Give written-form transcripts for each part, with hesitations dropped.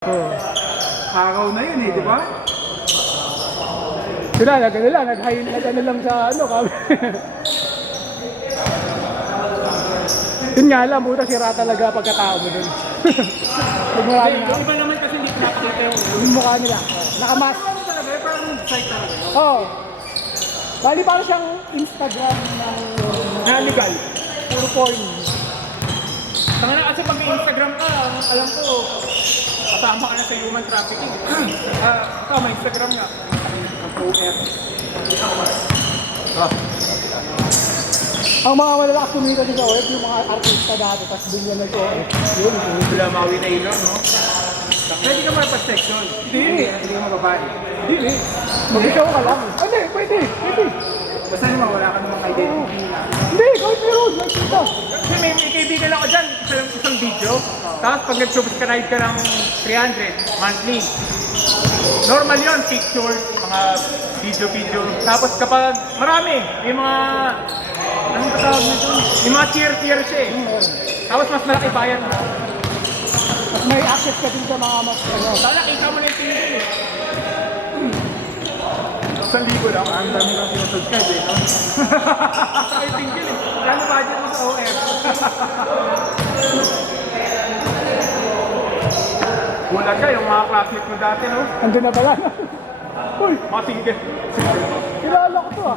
Oh. Araw na yun eh, di ba? Sila, nag-ano lang sa ano kami. Yun nga lang, buta sira talaga pagkatao mo dun. Pag marami na. Yung iba naman kasi hindi pinapakita Yung mukha nila. Nakamas. Ano talaga eh, parang site talaga. Oo. Oh. Bali parang siyang Instagram ng Legal. puro porn. Tanga kasi pag may Instagram ka, alam ko, kasama ka na sa human trafficking. Ikaw, may Instagram nga. Ang OF. Ang mga malalakas kumita sa OF, yung mga artista dati, tapos bigyan na ito. Yun. Wala Maui Taylor, no? Pwede ka mapag-section. Hindi. Hindi ka mababae. Hindi. Mag-ikaw ka lang. Hindi, pwede. Basta naman, wala ka namang identity na. Hindi, kahit meron. Nakikita. Kasi may kaibigan ako dyan, isang video. Tapos pag nag-subscribe ka ng 300 monthly, normal yun, pictures, mga video. Tapos kapag marami, may mga, anong tawag nito? May mga tier siya eh. Tapos mas malaki bayad mo. Mas may access ka din sa mga mas ano. Sana kita mo na yung tingin eh. 1,000 lang, ang dami lang sinasubscribe eh, no? Saka yung tingin eh. Kano budget mo sa OF? Bulag ka, yung mga classmates mo dati, no? Andun na pala. Uy, Mga single. kilala ko to ah.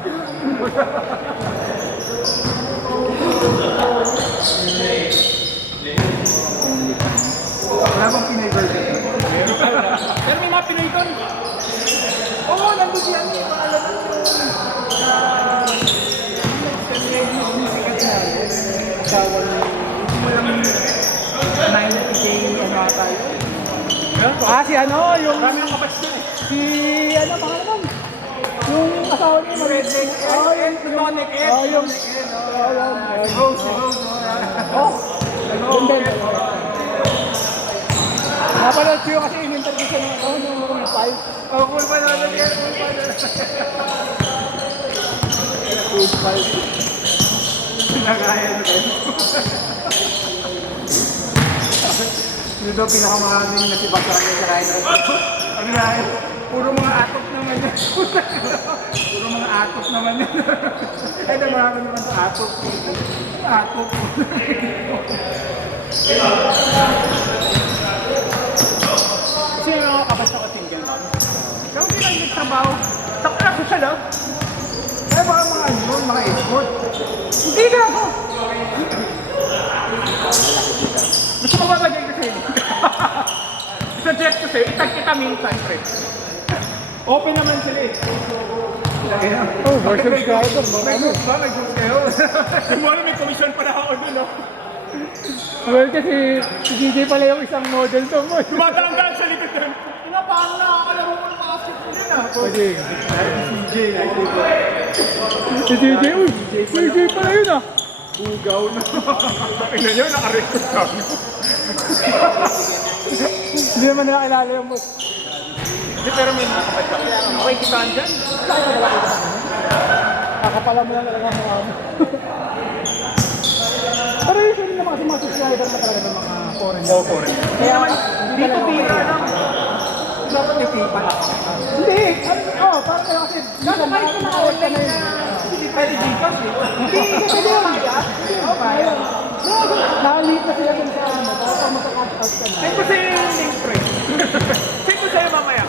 Wala bang Pinoy version? Meron ka na. Pero may mga Pinoy doon. Oo, nandun yan eh. Mga alam mo Tawag mo lang 90K ano ata yun. si ano, yung Marami ang kapatid doon eh. si ano mga naman. Yung asawa niya na Red Leg. Oh, yung Hypnotic Ed. Oh, yung Rose. Oh, yun din. Napanood ko yung kasi in-interview siya ng ano, yung five. Oh, cool pa naman yan. Cool pa naman. Pinagaya na tayo. Ito daw pinakamaraming nasibasa kami sa kain. Ano na yun? Puro mga atok naman yan. Puro mga atok naman yan. Eh, marami naman sa atok. Atok. Kasi yung mga kabasta ko single mom. Pero hindi lang nagtrabaho. Sakta ko siya lang. Kaya baka mga ano yun, mga escort. Hindi na ako. Gusto mo babagay kasi. Suggest ko sa'yo, itag kita minsan, pre. Open naman sila eh. Oh, more subscriber, more May ano. group ba? May group kayo? Yung ano, may commission pa na ako dun, no? Well, kasi si DJ pala yung isang model to mo. Tumatanggal sa likod dun. Ina, paano nakakalaro ko ng basketball yun, ah? Pwede. CJ, I think. Si DJ, uy, DJ pala yun ah. Bugaw na. Ina nyo, naka-record kami. Hindi naman nakilala yung boss. Hindi, pero may mga kapatid ako. Okay, kitaan dyan. Kakapala mo lang talaga ang mga ano. Pero usually naman kasi mga subscriber na talaga ng mga foreign. Oo, correct. Kaya naman, dito bira lang. Dapat may PayPal ako. Hindi! Oo, parang kaya kasi Kaso kahit na naka-online na, hindi pwede dito. Hindi, kasi yun! Oo, kaya. Nakaliit na sila dun sa ano, para pag magka-cut out ka na. Send ko sa'yo yung link, pre. Send ko sa'yo mamaya.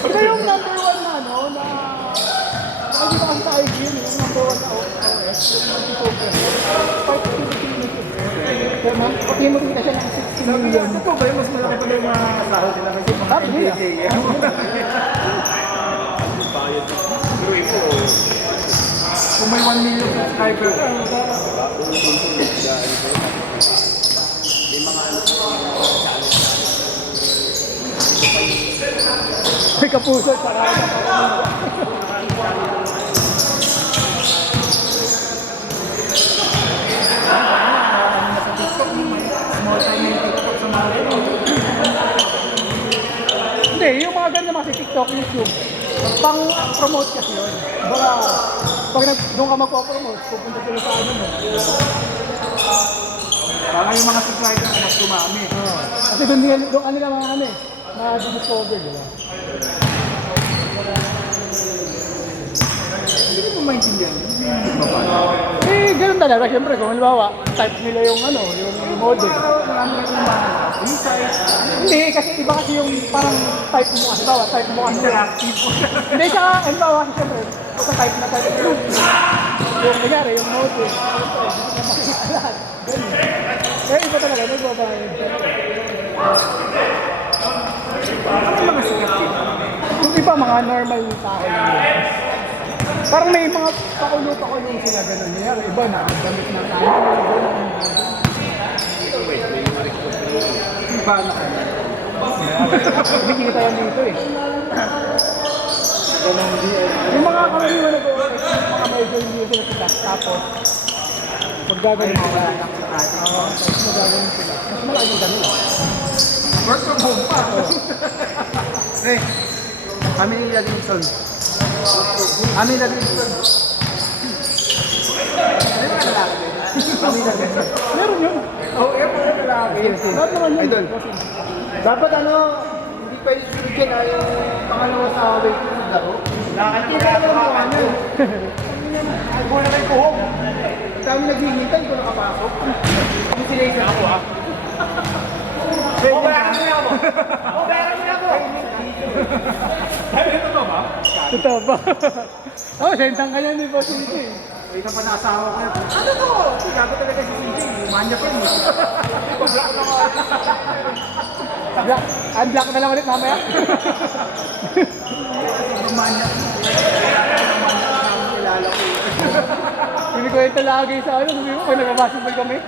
Ito yung number one na ano, na... Nakikita kasi sa IG yun, yung number one na OS, yung focus. Part 2 Pero man, pati mo rin kasi ng 60 million. Ano po ba yung mas malaki pa yung mga sahod nila kasi mga Sabi nila. NDJ? Kung may 1 million subscriber ka, May kapuso sa kanya. small time yung TikTok sa mga Hindi, yung mga ganda mga si TikTok, YouTube, pang-promote kasi yun. Baka, pag doon ka magpo-promote, pupunta sila sa ano mo. Baka yung mga subscriber ko mas dumami. Kasi doon kanila mga ano eh, na-discover, di ba? Hindi ko maintindihan. Eh, ganun talaga. Siyempre, kung halimbawa, type nila yung ano, yung model. Marami ka yung mga insights. Hindi, kasi iba kasi yung parang type mo. Halimbawa, type mo kasi. Interactive. Hindi siya, halimbawa kasi siyempre, sa type na type mo. Yung nangyari, yung model. Siyempre, hindi ko na makikita lahat. Ganun. Eh, iba talaga, nagbabayad. Ano mga sikat yun? Yung iba, mga normal tao lang. Parang may mga pakulo-pakulo sila gano'n. Nangyari, iba na, gamit na tayo. Paano ka? Nakikita yan dito eh. Yung mga karaniwan na go-OS, yung mga medyo hindi sila sila. Tapos, maggagaling sila. Tapos maggagaling sila. Mas malaki ka nila. Work from home pa. Eh, kami nila Linson. Kami nila Linson. Ano yung lalaki? Kami nila Linson. Meron yun. Oo, yung mga lalaki. Lahat naman yun. Idol. Dapat ano, hindi pwede sunugin na yung pangalawa sa waiting ng laro. Hindi ka naman mo ano. Ay, buwan na may kuhong. Ang dami naghihintay kung nakapasok. Yung sila yung ako ah. Bayaran mo na ako. Bayaran mo na ako. Ay, ito ba? Totoo ba? Oh, sentang ka yan, di ba, CJ? Ay, na pa naasawa ko yun. Ano to? Gago talaga si CJ. Manya pa yun. Black. Unblock na lang ulit mamaya. Manya. Kilala ko yun. Hindi ko ito lagi sa ano, sabi mo, kung nag-basketball kami.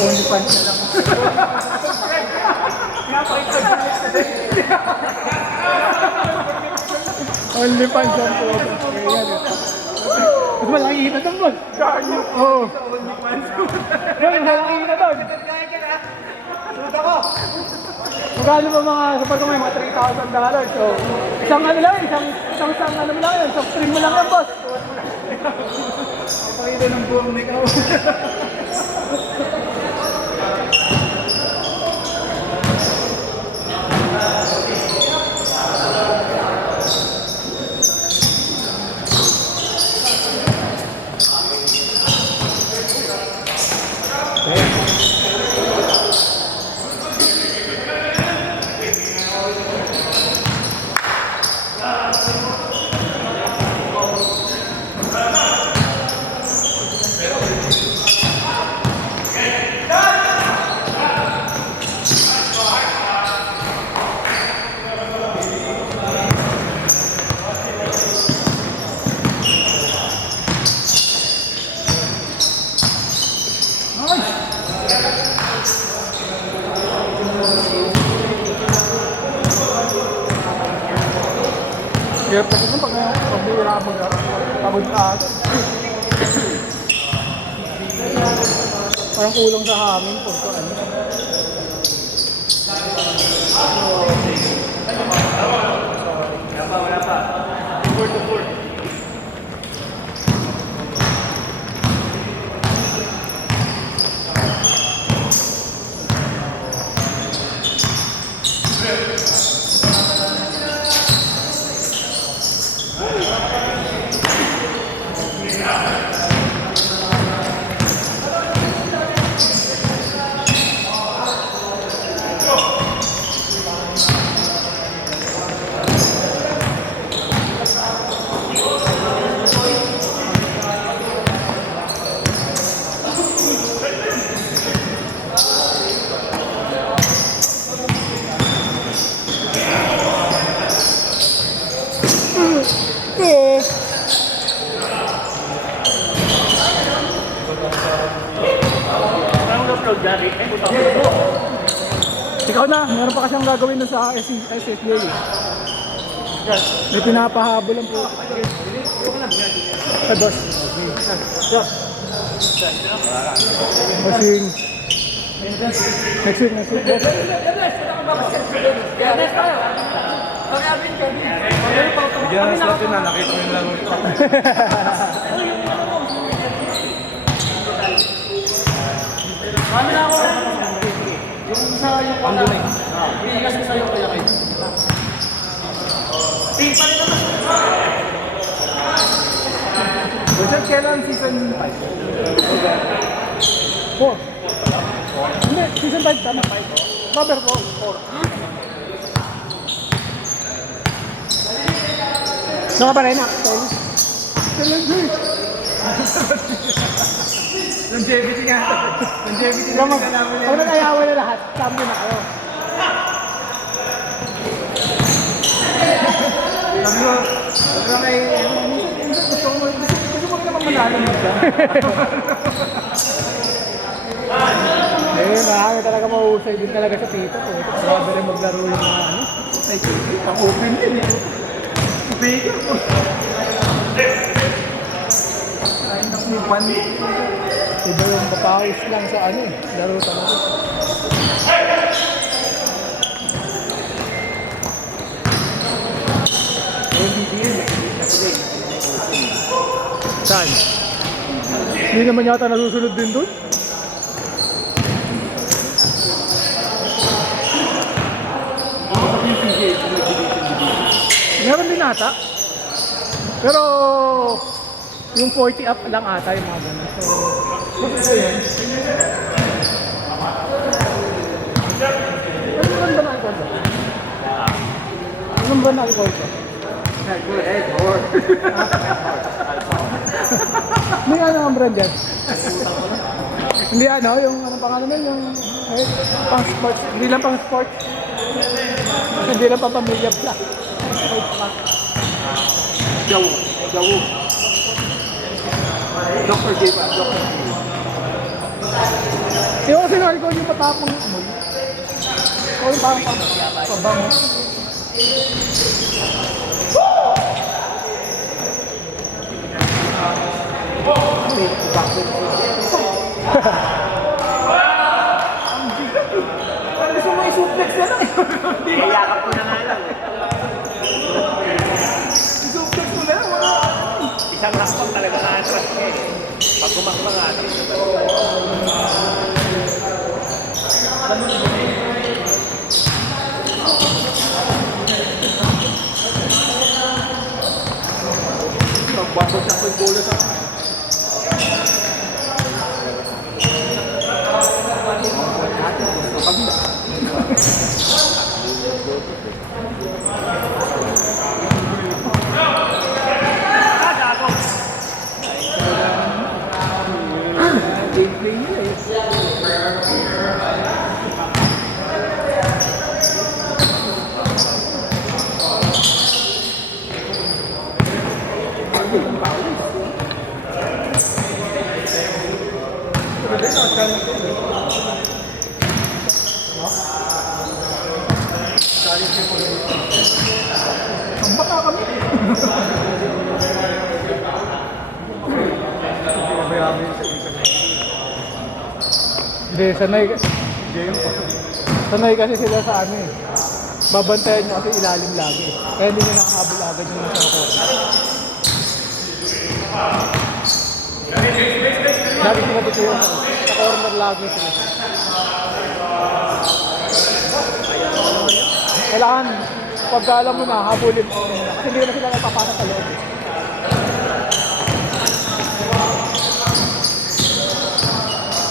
Only pants na lang. Only fans ang po. Mas malaki kita doon, boss. Oo. Boss, malaki kita doon. Magkano ba mga, sa pag may mga $3,000? So, isang ano lang, isang ano mo lang yun, isang stream mo lang yan, boss. Pakita ng buwang na ikaw. Kaya pati nung pag pabira mo na, pagod ka agad. Parang kulang sa hangin po. So, ano. Wala pa. Board to board. Ikaw na, meron pa kasyang gagawin doon sa SSJ. May pinapahabol lang po. Ay, boss. Bossing. Next week, boss. Bigyan na slot yun na, nakita ko yung laro ito. Sir, kailan season 5? 4. Hindi, season 5 tama. Cover ko, 4. Naka pa rin, actually. Longevity nga. Longevity na Pag namin yan. nag-ayawan na lahat, champion na kayo. Sabi ko may... Gusto mo naman manalo nito. Marami talaga mahusay din talaga sa tito ko. Grabe rin maglaro yung mga ano. Ang open din eh. Bigyan ko. Ay, nakupan din. Iba yung papawis lang sa ano eh. Laro talaga. Saan? Hindi naman yata nasusunod din dun. Meron din ata. Pero yung 40 up lang ata yung mga ganun. So, ito yun. Anong ba na-record ko? Anong ba na-record ko? May ano ang brand yan? Hindi ano, yung anong pangalan nun, yung pang sports, hindi lang pang sports. Hindi lang pang pamilya pala. Jawo. Dr. J pa. Dr. J. Yung kasi na-record yung patapong yung amoy. O yung parang pabango. Gusto mo i-suplex na lang. Mayakap ko na nga lang. I-suplex mo na lang. Wala. Isang hakbang talaga na-atras ka eh. Pag gumakbang natin. Magbabag ako yung bola sa gameplay niya eh. Ang baka kami. Hindi, sanay kasi sila sa ano eh. Babantayan nyo kasi ilalim lagi. Kaya hindi nyo nakahabol agad yung nasa corner. Lagi sila dito yung sa corner lagi sila. Kailangan, pagka alam mo na, habulin mo. Kasi hindi na sila napapasok sa loob.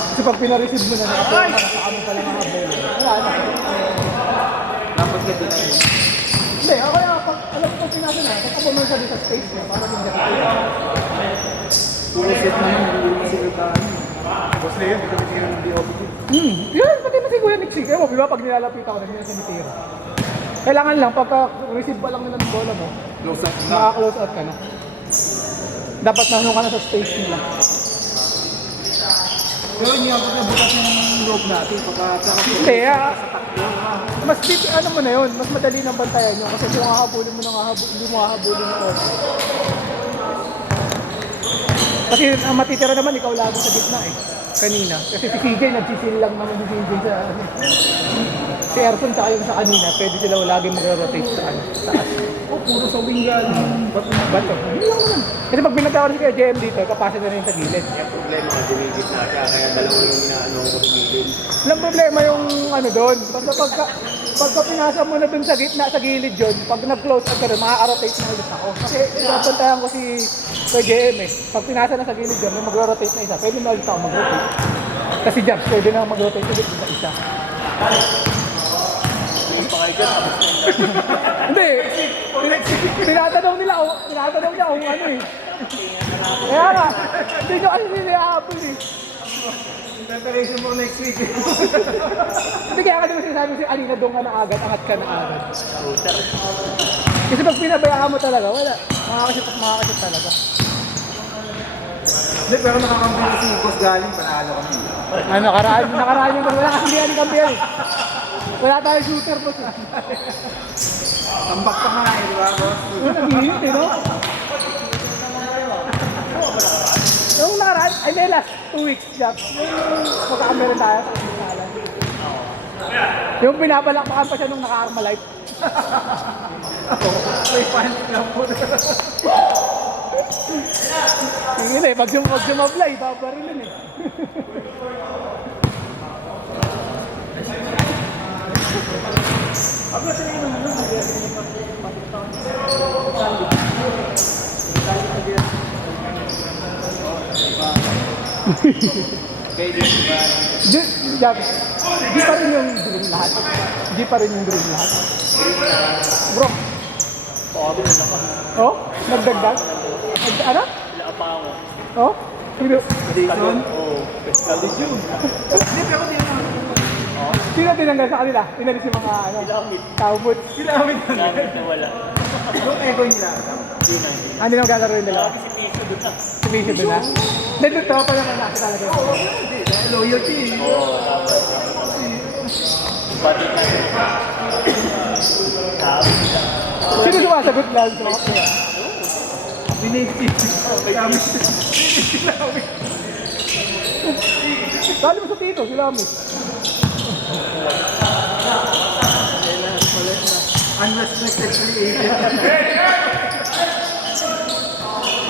Kasi pag pinareceive mo na, nakapura ka na sa kamo pala mga habulin. Wala na. Dapat ka din na yun. Hindi, ako kaya pag alam ko pinasa na, pagkapon mo siya sa space niya, para hindi niya kapila. Puro set naman, hindi siguro ka ano. Boss na yun, hindi kami siguro ng DOPG. Yun, pati na si Kuya Nixie. Kaya mo, di ba, pag nilalapit ako, nagmina sa mitira. Kailangan lang, pagka-receive pa lang nila ng bola mo, Close up na. maka-close out ka na. Dapat nanoon ka na sa space nila. Pero hindi ako nabukas ng loob natin pagka Hindi, mas deep, ano mo na yun, mas madali ng bantayan nyo kasi kung hahabulin mo hindi mo hahabulin ng oras. Kasi ang matitira naman, ikaw lagi sa gitna eh, kanina. Kasi si CJ, nagsisil lang naman si CJ sa si Erson sa yung sa kanina, pwede sila lagi mag-rotate sa taas. puro sa wing galing. Bato. Hindi lang naman. Kasi pag binagkawan si JM dito, kapasa na rin sa gilid. Yung problema ka, dumigit na siya, kaya dalawang yung inaano ko sa gilid. Walang problema yung ano doon. Pagka pinasa mo na doon sa gitna, sa gilid yun, pag nag-close up ka rin, maka-rotate na ulit ako. Kasi napuntahan ko si JM eh. Pag pinasa na sa gilid yun, may mag-rotate na isa, pwede na ulit ako mag-rotate. Kasi Jabs, pwede na mag-rotate ulit sa isa. Hindi. Tinatanong nila kung ano eh. Kaya nga, hindi nyo kasi nilihabol eh. Preparation mo next week. Hindi kaya ka naman sinasabi si Alina, doon ka na agad, angat ka na agad. Kasi pag pinabayaan mo talaga, wala. Makakasip talaga. Hindi, pero nakakambili si Boss Galing, panalo kami. Ano, nakaraan yung wala kasi hindi kampiyan eh. Wala tayong shooter po. Tambak pa nga eh, di ba, Boss? Nag-iinit eh, no? Yung nakaraan, ay may last 2 weeks, Jack. Yung magkakamera tayo sa kasalan. Yung pinapalakpakan pa siya nung naka-Armalite. May panic lang po. Tingin eh, pag sumablay, babarilin eh. Di pa rin yung dream lahat. Di pa rin yung dream lahat. Bro. Oh? Nagdagdag? Ano? Oh? Jason? Oo, pescado yun. Hindi, pero hindi naman. Sino tinanggal sa kanila? Inalis yung mga ano? Tawbot. Sila kami na. Gamit na wala. Yung ego nila. Ano nang gagaro yung dalawa? Si Misha doon na? Hindi, doon tropa naman na talaga. Hindi, dahil loyalty. Oo, tapos. Pati na yun. Sino sumasagot lang sa mga kaya? Binigti. Kami. Dali mo sa tito, sila kami. Unrestricted creation.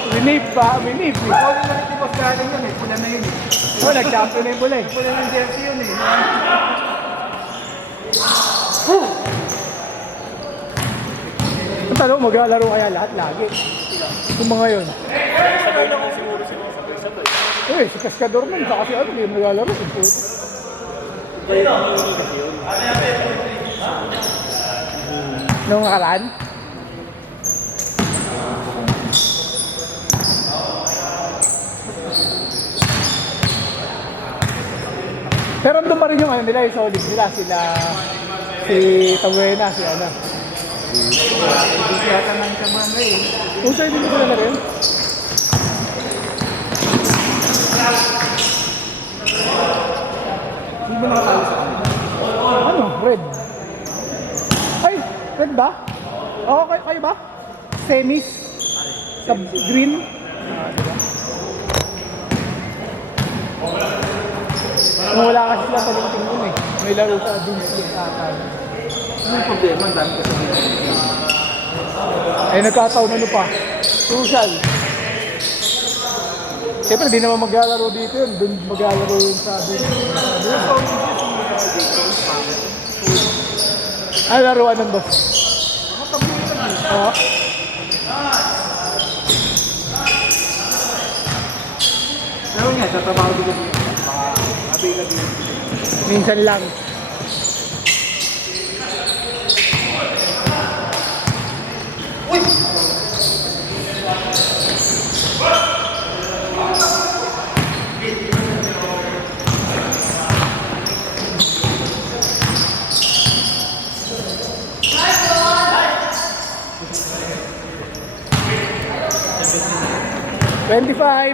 Winib pa, winib. Ikaw yung nalit ni Boss Galing yun eh. Pula na yun eh. Oh, nag-champion na yung bula eh. Pula ng jersey yun eh. Ang tanong, maglalaro kaya lahat lagi. Yung mga yun. Sabay lang ang siguro sila. Sabay-sabay. Eh, si Cascador man, saka si ano, yung maglalaro. Nung nakaraan? Pero doon pa rin yung ano nila, yung solid nila, sila, si Tabuena, si ano. Hindi siya tanang kamang eh. Kung sa'yo din ko na rin? Hindi mo nakatalo sa kanila. Ano? Red. Ay, red ba? Oo, kayo ba? Semis? Sa green? Kung wala kasi sila sa linting yun eh. May laro sa dun sa atin. Ano yung problema? Ang dami kasi dito. Ay, nagkataon ano pa? Crucial. Siyempre, di naman maglalaro dito yun. Doon maglalaro yun sa dun. Ay, laruan ng boss. Oo. Pero nga, tatrabaho din kami. Maka-available din. Minsan lang. $25.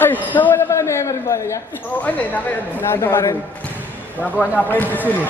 Ay, nawala pala ni Emery ba niya? Oo, ano eh, naka ano. Nagawa rin. Nagawa niya apprentice yun eh.